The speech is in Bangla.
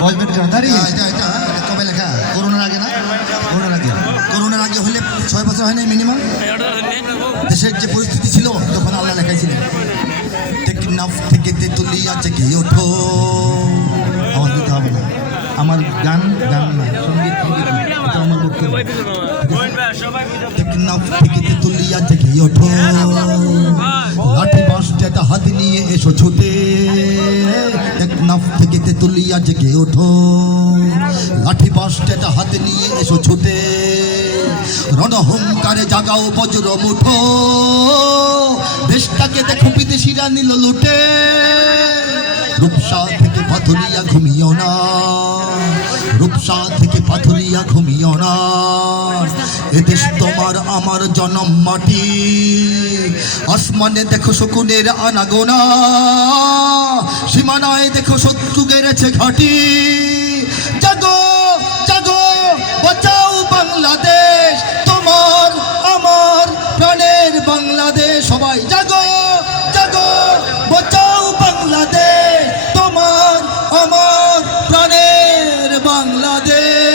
বয়স বেড কেন দাঁড়িয়ে এটা কবে লেখা? করোনার আগে না? করোনার আগে হলে 6 বছর হয় না মিনিমাম? দেশের যে পরিস্থিতি ছিল তখন আল্লাহ লেখাইছিলেন টেকনাফ থেকে তেতুলিয়া জেগে ওঠো। আওয়াজ দিতে হবে না, আমার গান না, সঙ্গীত না, এটা আমার বক্তব্য। টেকনাফ থেকে তেতুলিয়া জেগে ওঠো, লাঠি বাঁশটা হাতে নিয়ে এসো ছুটে। টেকনাফ থেকে তেতুলিয়া জেগে ওঠো, লাঠি বাঁশটা হাতে নিয়ে এসো ছুটে। রণহংকারে জাগাও বজ্র মুঠো, দেশটাকে দেখো বিদেশিরা নিল লুটে। রূপসা থেকে পাথুরিয়া ঘুমিও না, রূপসা থেকে পাথুরিয়া ঘুমিও না। এদেশ তোমার আমার জনম মাটি, আসমানে দেখো শকুনের আনাগোনা, সীমানায় দেখো শত্রু গেড়েছে ঘাটি। জাগো জাগো বাঁচাও বাংলাদেশ, তোমার আমার প্রাণের বাংলাদেশ। সবাই জাগো জাগো বাঁচাও বাংলাদেশ, তোমার আমার প্রাণের বাংলাদেশ।